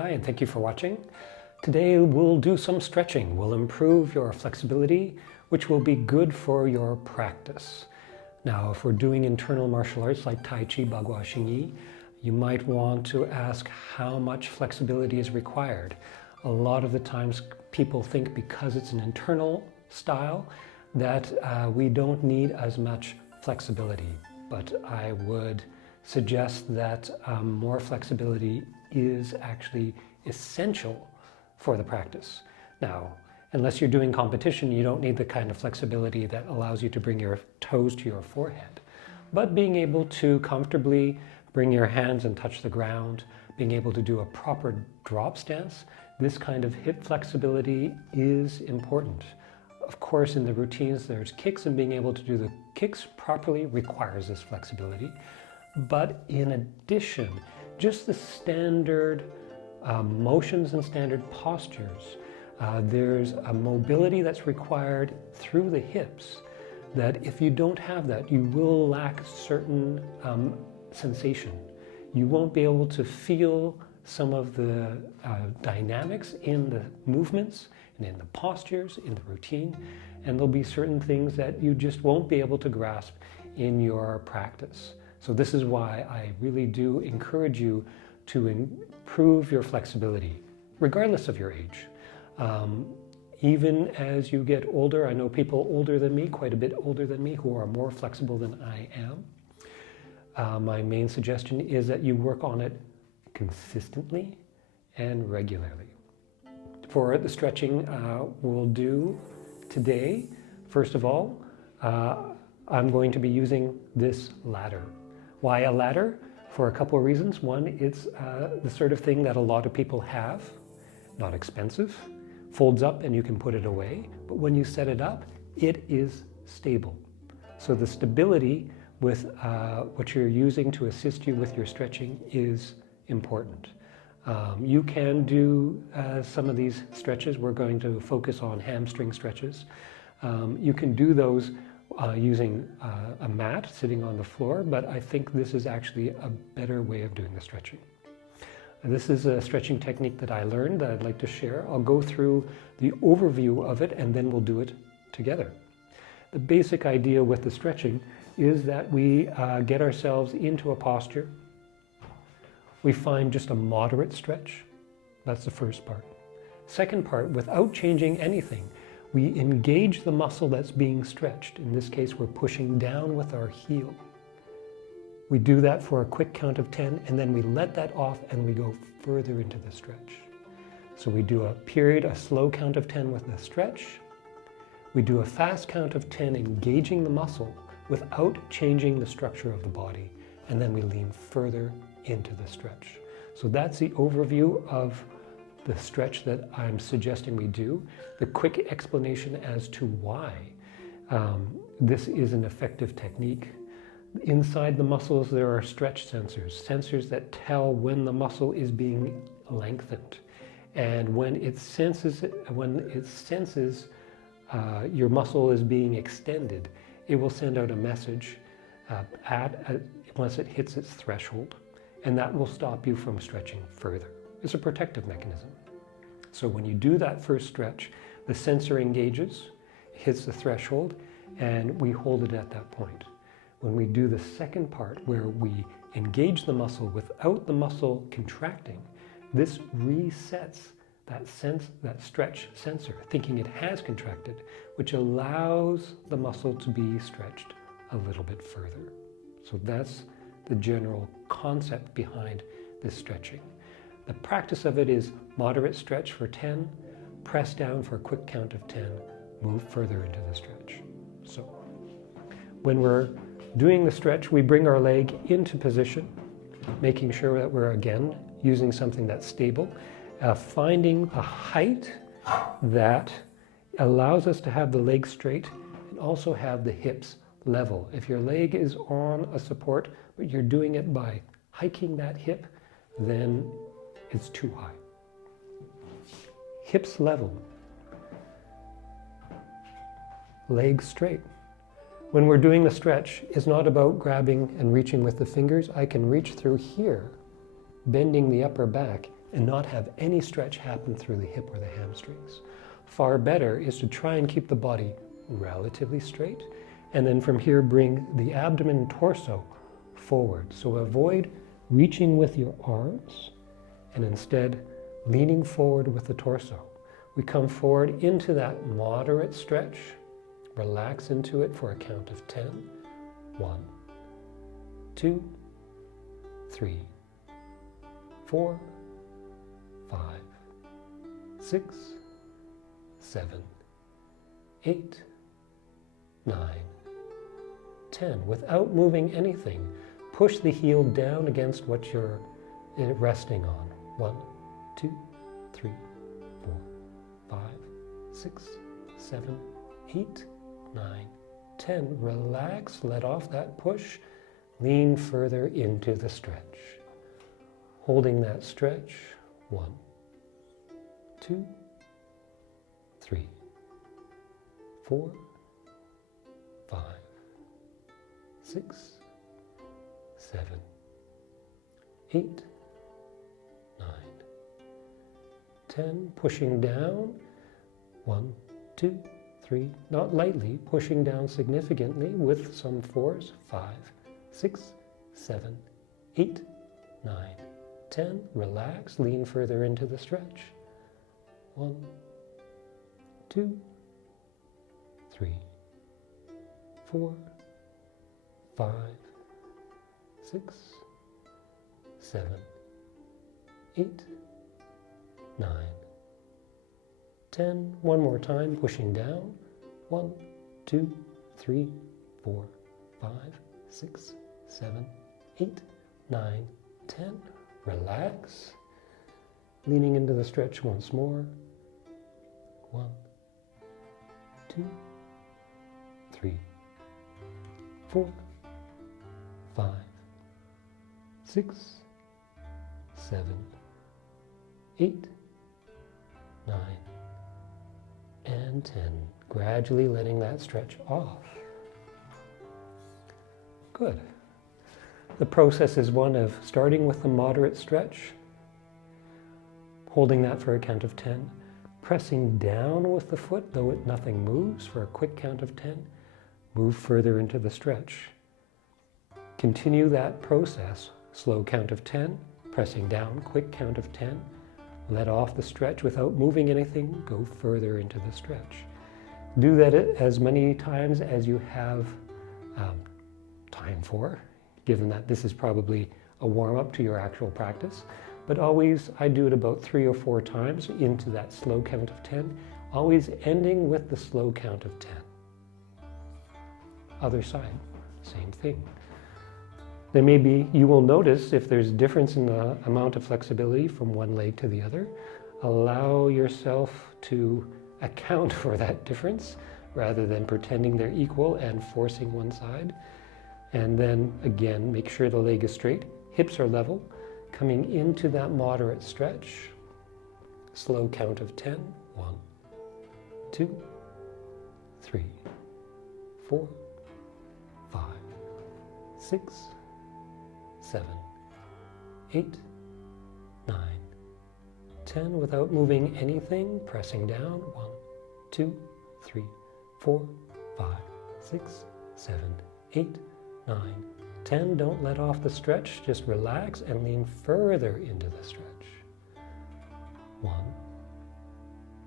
Hi, and thank you for watching. Today we'll do some stretching. We'll improve your flexibility, which will be good for your practice. Now, if we're doing internal martial arts like Tai Chi, Bagua, Xingyi, you might want to ask how much flexibility is required. A lot of the times people think because it's an internal style that we don't need as much flexibility, but I would suggest that more flexibility is actually essential for the practice. Now, unless you're doing competition, you don't need the kind of flexibility that allows you to bring your toes to your forehead. But being able to comfortably bring your hands and touch the ground, being able to do a proper drop stance, this kind of hip flexibility is important. Of course, in the routines, there's kicks, and being able to do the kicks properly requires this flexibility. But in addition, just the standard motions and standard postures, there's a mobility that's required through the hips that if you don't have that, you will lack certain sensation. You won't be able to feel some of the dynamics in the movements and in the postures, in the routine, and there'll be certain things that you just won't be able to grasp in your practice. So this is why I really do encourage you to improve your flexibility, regardless of your age. Even as you get older, I know people older than me, quite a bit older than me, who are more flexible than I am. My main suggestion is that you work on it consistently and regularly. For the stretching we'll do today, first of all, I'm going to be using this ladder. Why a ladder? For a couple of reasons. One, it's the sort of thing that a lot of people have, not expensive, folds up and you can put it away, but when you set it up, it is stable. So the stability with what you're using to assist you with your stretching is important. You can do some of these stretches. We're going to focus on hamstring stretches. You can do those using a mat sitting on the floor, but I think this is actually a better way of doing the stretching. This is a stretching technique that I learned that I'd like to share. I'll go through the overview of it and then we'll do it together. The basic idea with the stretching is that we get ourselves into a posture. We find just a moderate stretch. That's the first part. Second part, without changing anything, we engage the muscle that's being stretched. In this case, we're pushing down with our heel. We do that for a quick count of 10, and then we let that off and we go further into the stretch. So we do a slow count of 10 with the stretch. We do a fast count of 10 engaging the muscle without changing the structure of the body, and then we lean further into the stretch. So that's the overview of the stretch that I'm suggesting we do. The quick explanation as to why this is an effective technique. Inside the muscles there are stretch sensors that tell when the muscle is being lengthened. And when it senses your muscle is being extended, it will send out a message once it hits its threshold, and that will stop you from stretching further. It's a protective mechanism. So when you do that first stretch, the sensor engages, hits the threshold, and we hold it at that point. When we do the second part, where we engage the muscle without the muscle contracting, this resets that stretch sensor, thinking it has contracted, which allows the muscle to be stretched a little bit further. So that's the general concept behind this stretching. The practice of it is moderate stretch for 10, press down for a quick count of 10, move further into the stretch. So when we're doing the stretch, we bring our leg into position, making sure that we're again using something that's stable, finding a height that allows us to have the leg straight and also have the hips level. If your leg is on a support, but you're doing it by hiking that hip, then it's too high. Hips level, legs straight. When we're doing the stretch, it's not about grabbing and reaching with the fingers. I can reach through here, bending the upper back and not have any stretch happen through the hip or the hamstrings. Far better is to try and keep the body relatively straight, and then from here bring the abdomen and torso forward. So avoid reaching with your arms and instead leaning forward with the torso. We come forward into that moderate stretch, relax into it for a count of 10. 1, 2, 3, 4, 5, 6, 7, 8, 9, 10. Without moving anything, push the heel down against what you're resting on. 1, 2, 3, 4, 5, 6, 7, 8, 9, 10. Relax, let off that push, lean further into the stretch. Holding that stretch, 1, 2, 3, 4, 5, 6, 7, 8, 9, 10. Pushing down, 1, 2, 3, not lightly, pushing down significantly with some 4s, 5, 6, 7, 8, 9, 10. Relax, lean further into the stretch. 1, 2, 3, 4, 5, 6, 7, 8, 9, 10. One more time, pushing down. 1, 2, 3, 4, 5, 6, 7, 8, 9, 10. Relax. Leaning into the stretch once more. 1, 2, 3, 4, 5, 6, 7, 8, 9, and 10. Gradually letting that stretch off. Good. The process is one of starting with a moderate stretch, holding that for a count of 10, pressing down with the foot, though nothing moves, for a quick count of 10, move further into the stretch. Continue that process, slow count of 10, pressing down, quick count of 10, let off the stretch without moving anything, go further into the stretch. Do that as many times as you have time for, given that this is probably a warm-up to your actual practice. But always, I do it about 3 or 4 times into that slow count of 10, always ending with the slow count of 10. Other side, same thing. There may be, you will notice if there's difference in the amount of flexibility from one leg to the other. Allow yourself to account for that difference rather than pretending they're equal and forcing one side. And then again, make sure the leg is straight, hips are level, coming into that moderate stretch. Slow count of 10. 1, 2, 3, 4, 5, 6, 7, 8, 9, 10. Without moving anything, pressing down. 1, 2, 3, 4, 5, 6, 7, 8, 9, 10. Don't let off the stretch, just relax and lean further into the stretch. 1,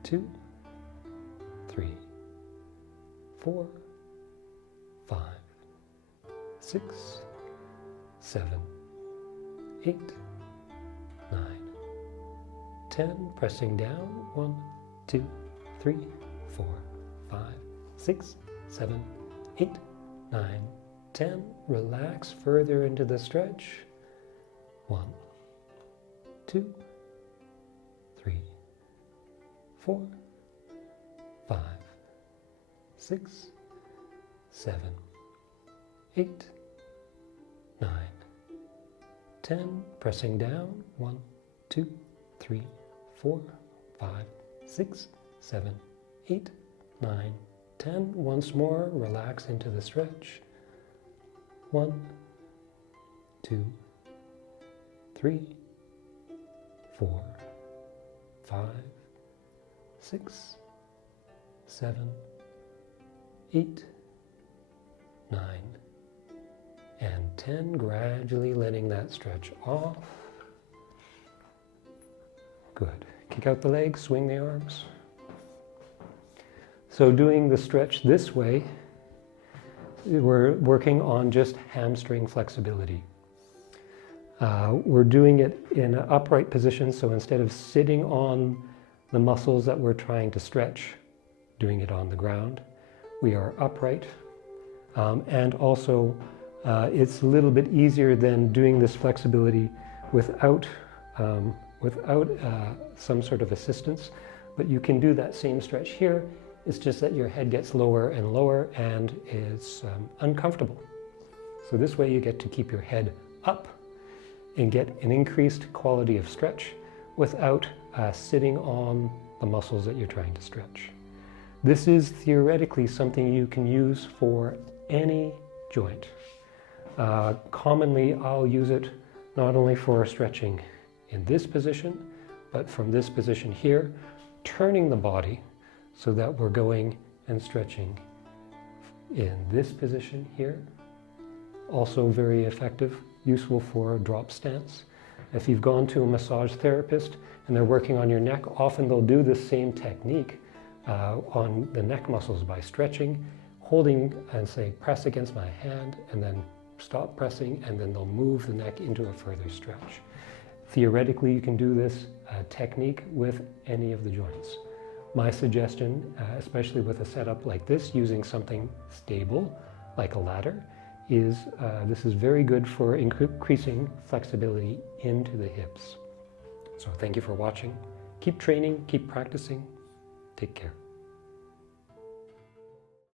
2, 3, 4, 5, 6, 7, 8, 9, 10. Pressing down. 1, 2, 3, 4, 5, 6, 7, 8, 9, 10. Relax further into the stretch. 1, 2, 3, 4, 5, 6, 7, 8, 9, 10. Pressing down. 1, 2, 3, 4, 5, 6, 7, 8, 9, 10. Once more, relax into the stretch. 1, 2, 3, 4, 5, 6, 7, 8, 9, and 10. Gradually letting that stretch off. Good. Kick out the legs, swing the arms. So doing the stretch this way, we're working on just hamstring flexibility. We're doing it in an upright position, so instead of sitting on the muscles that we're trying to stretch, doing it on the ground, we are upright. And also, it's a little bit easier than doing this flexibility without some sort of assistance. But you can do that same stretch here. It's just that your head gets lower and lower and it's uncomfortable. So this way you get to keep your head up and get an increased quality of stretch without sitting on the muscles that you're trying to stretch. This is theoretically something you can use for any joint. Commonly, I'll use it not only for stretching in this position, but from this position here, turning the body so that we're going and stretching in this position here. Also very effective, useful for a drop stance. If you've gone to a massage therapist and they're working on your neck, often they'll do the same technique on the neck muscles by stretching, holding and say, press against my hand, and then stop pressing, and then they'll move the neck into a further stretch. Theoretically, you can do this technique with any of the joints. My suggestion, especially with a setup like this, using something stable, like a ladder, is this is very good for increasing flexibility into the hips. So thank you for watching. Keep training, keep practicing. Take care.